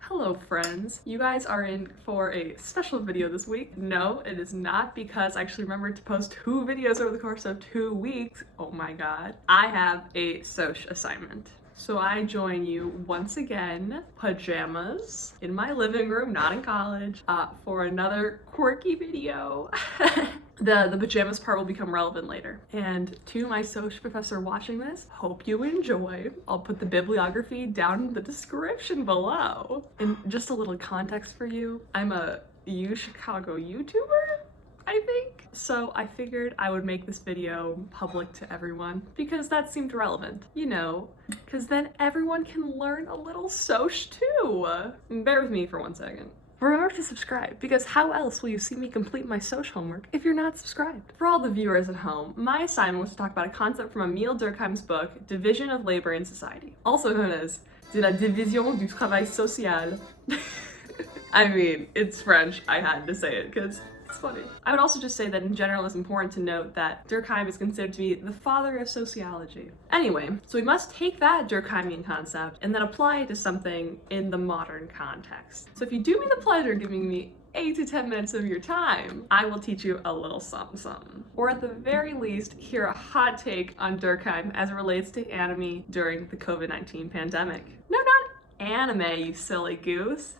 Hello friends, you guys are in for a special video this week. No, it is not, because I actually remembered to post 2 videos over the course of 2 weeks. Oh my god. I have a SOSC assignment. So I join you once again, pajamas, in my living room, not in college, for another quirky video. The pajamas part will become relevant later. And to my SOSC professor watching this, hope you enjoy. I'll put the bibliography down in the description below. And just a little context for you, I'm a UChicago YouTuber, I think. So I figured I would make this video public to everyone because that seemed relevant, you know, because then everyone can learn a little SOSC too. And bear with me for 1 second. Remember to subscribe, because how else will you see me complete my SOSC homework if you're not subscribed? For all the viewers at home, my assignment was to talk about a concept from Émile Durkheim's book, Division of Labor in Society, also known as de la division du travail social. I mean, it's French, I had to say it because it's funny. I would also just say that in general it's important to note that Durkheim is considered to be the father of sociology. Anyway, so we must take that Durkheimian concept and then apply it to something in the modern context. So if you do me the pleasure of giving me 8 to 10 minutes of your time, I will teach you a little something something. Or at the very least, hear a hot take on Durkheim as it relates to ANOMIE during the COVID-19 pandemic. No, not anime, you silly goose.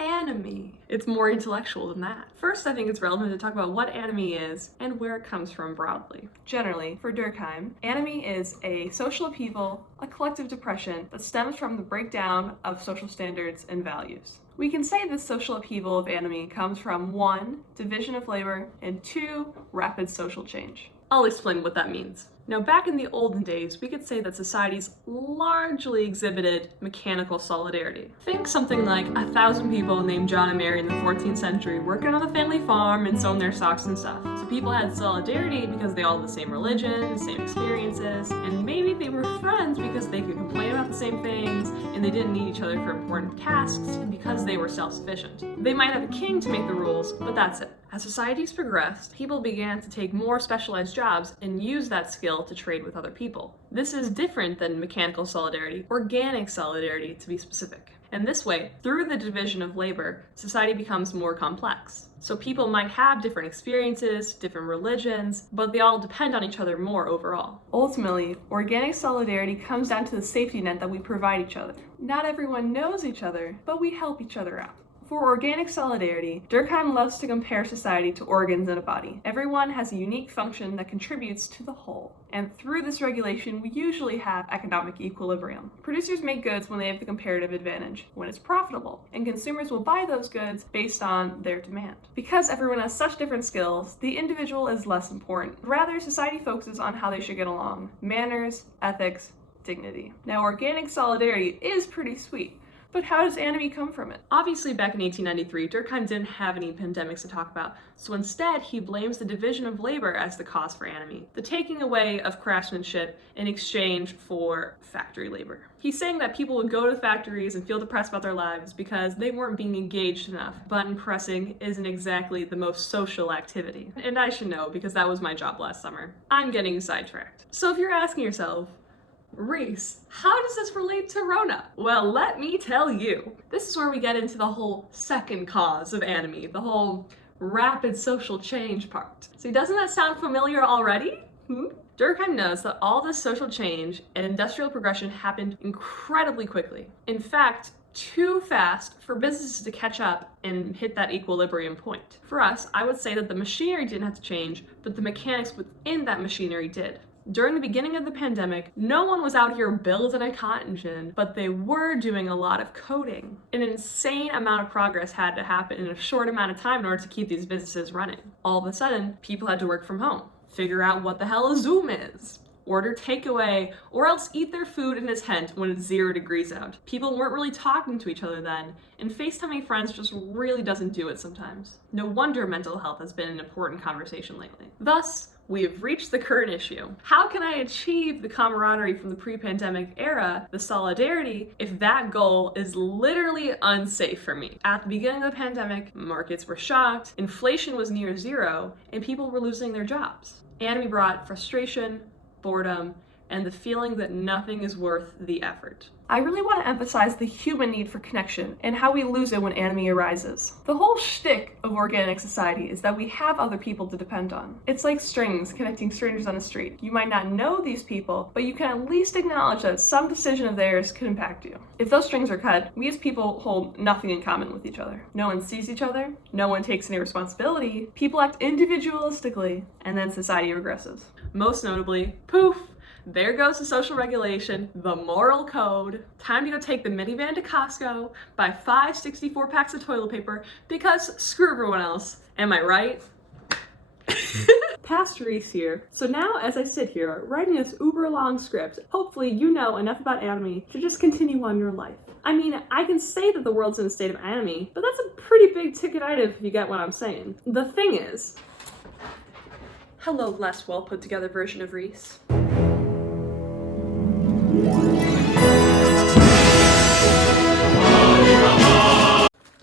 ANOMIE. It's more intellectual than that. First, I think it's relevant to talk about what ANOMIE is and where it comes from broadly. Generally, for Durkheim, ANOMIE is a social upheaval, a collective depression that stems from the breakdown of social standards and values. We can say this social upheaval of ANOMIE comes from 1, division of labor, and 2, rapid social change. I'll explain what that means. Now, back in the olden days, we could say that societies largely exhibited mechanical solidarity. Think something like 1,000 people named John and Mary in the 14th century working on the family farm and sewing their socks and stuff. So people had solidarity because they all had the same religion, the same experiences, and maybe they were friends because they could complain about the same things and they didn't need each other for important tasks because they were self-sufficient. They might have a king to make the rules, but that's it. As societies progressed, people began to take more specialized jobs and use that skill to trade with other people. This is different than mechanical solidarity, organic solidarity to be specific. And this way, through the division of labor, society becomes more complex. So people might have different experiences, different religions, but they all depend on each other more overall. Ultimately, organic solidarity comes down to the safety net that we provide each other. Not everyone knows each other, but we help each other out. For organic solidarity, Durkheim loves to compare society to organs in a body. Everyone has a unique function that contributes to the whole. And through this regulation, we usually have economic equilibrium. Producers make goods when they have the comparative advantage, when it's profitable, and consumers will buy those goods based on their demand. Because everyone has such different skills, the individual is less important. Rather, society focuses on how they should get along: manners, ethics, dignity. Now, organic solidarity is pretty sweet. But how does ANOMIE come from it? Obviously, back in 1893, Durkheim didn't have any pandemics to talk about, so instead he blames the division of labor as the cause for ANOMIE, the taking away of craftsmanship in exchange for factory labor. He's saying that people would go to factories and feel depressed about their lives because they weren't being engaged enough. Button pressing isn't exactly the most social activity. And I should know, because that was my job last summer. I'm getting sidetracked. So if you're asking yourself, Reese, how does this relate to Rona? Well, let me tell you. This is where we get into the whole second cause of ANOMIE, the whole rapid social change part. So doesn't that sound familiar already? Durkheim knows that all this social change and industrial progression happened incredibly quickly. In fact, too fast for businesses to catch up and hit that equilibrium point. For us, I would say that the machinery didn't have to change, but the mechanics within that machinery did. During the beginning of the pandemic, no one was out here building a cotton gin, but they were doing a lot of coding. An insane amount of progress had to happen in a short amount of time in order to keep these businesses running. All of a sudden, people had to work from home, figure out what the hell a Zoom is, order takeaway, or else eat their food in a tent when it's 0 degrees out. People weren't really talking to each other then, and FaceTiming friends just really doesn't do it sometimes. No wonder mental health has been an important conversation lately. Thus, We have reached the current issue. How can I achieve the camaraderie from the pre-pandemic era, the solidarity, if that goal is literally unsafe for me? At the beginning of the pandemic, markets were shocked, inflation was near zero, and people were losing their jobs. ANOMIE brought frustration, boredom, and the feeling that nothing is worth the effort. I really want to emphasize the human need for connection and how we lose it when ANOMIE arises. The whole shtick of organic society is that we have other people to depend on. It's like strings connecting strangers on the street. You might not know these people, but you can at least acknowledge that some decision of theirs could impact you. If those strings are cut, we as people hold nothing in common with each other. No one sees each other, no one takes any responsibility, people act individualistically, and then society regresses. Most notably, poof! There goes the social regulation, the moral code. Time to go take the minivan to Costco, buy 5 64-packs of toilet paper, because screw everyone else. Am I right? Past Reese here. So now as I sit here, writing this uber long script, hopefully you know enough about ANOMIE to just continue on your life. I mean, I can say that the world's in a state of ANOMIE, but that's a pretty big ticket item if you get what I'm saying. The thing is, hello less well put together version of Reese.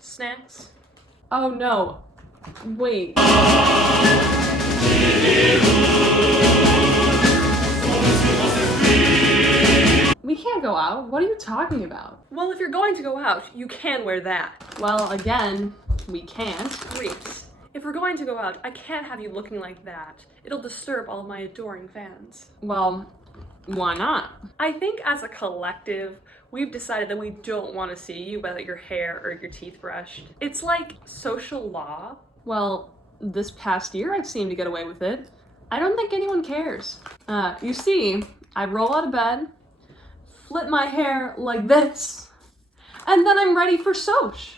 Snacks? Oh no. Wait. We can't go out. What are you talking about? Well, if you're going to go out, you can wear that. Well, again, we can't. Reese, if we're going to go out, I can't have you looking like that. It'll disturb all my adoring fans. Well, why not? I think as a collective, we've decided that we don't want to see you without your hair or your teeth brushed. It's like social law. Well, this past year I've seemed to get away with it. I don't think anyone cares. You see, I roll out of bed, flip my hair like this, and then I'm ready for SOSC.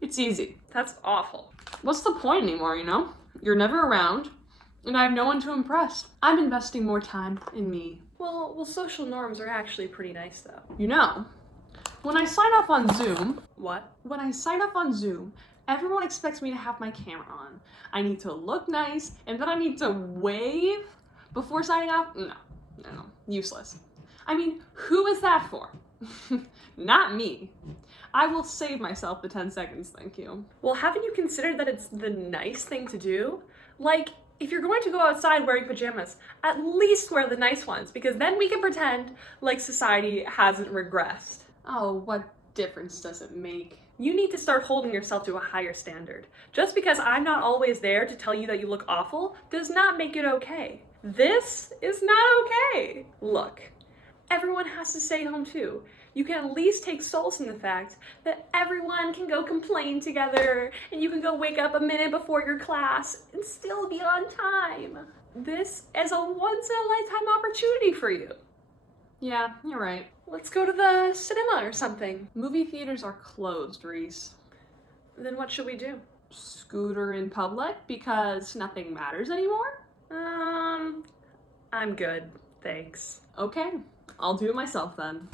It's easy. That's awful. What's the point anymore, you know? You're never around, and I have no one to impress. I'm investing more time in me. Well, social norms are actually pretty nice though. You know, when I sign off on Zoom... What? When I sign off on Zoom, everyone expects me to have my camera on. I need to look nice, and then I need to wave before signing off? No, useless. I mean, who is that for? Not me. I will save myself the 10 seconds, thank you. Well, haven't you considered that it's the nice thing to do? Like, if you're going to go outside wearing pajamas, at least wear the nice ones, because then we can pretend like society hasn't regressed. Oh, what difference does it make? You need to start holding yourself to a higher standard. Just because I'm not always there to tell you that you look awful does not make it okay. This is not okay. Look, everyone has to stay home too. You can at least take solace in the fact that everyone can go complain together and you can go wake up a minute before your class and still be on time. This is a once-in-a-lifetime opportunity for you. Yeah, you're right. Let's go to the cinema or something. Movie theaters are closed, Reese. Then what should we do? Scooter in public because nothing matters anymore? I'm good, thanks. Okay, I'll do it myself then.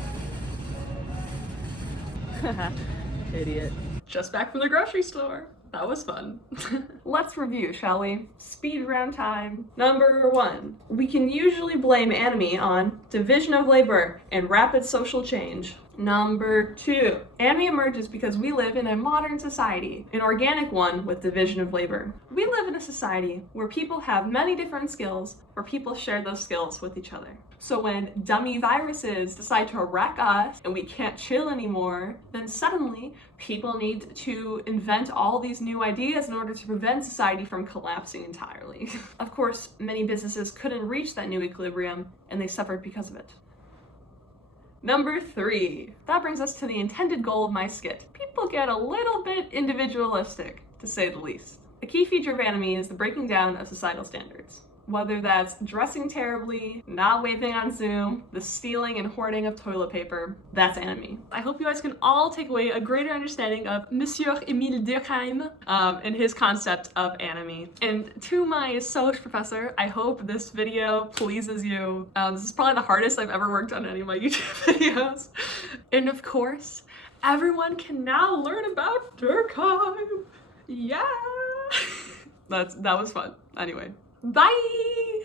Idiot. Just back from the grocery store. That was fun. Let's review, shall we? Speed round time. Number 1. We can usually blame ANOMIE on division of labor and rapid social change. Number 2. ANOMIE emerges because we live in a modern society, an organic one with division of labor. We live in a society where people have many different skills, where people share those skills with each other. So when dummy viruses decide to wreck us and we can't chill anymore, then suddenly people need to invent all these new ideas in order to prevent society from collapsing entirely. Of course, many businesses couldn't reach that new equilibrium and they suffered because of it. Number 3. That brings us to the intended goal of my skit. People get a little bit individualistic, to say the least. A key feature of ANOMIE is the breaking down of societal standards. Whether that's dressing terribly, not waving on Zoom, the stealing and hoarding of toilet paper, that's ANOMIE. I hope you guys can all take away a greater understanding of Monsieur Émile Durkheim and his concept of ANOMIE. And to my SOSC professor, I hope this video pleases you. This is probably the hardest I've ever worked on any of my YouTube videos. And of course, everyone can now learn about Durkheim. Yeah! That was fun. Anyway. Bye!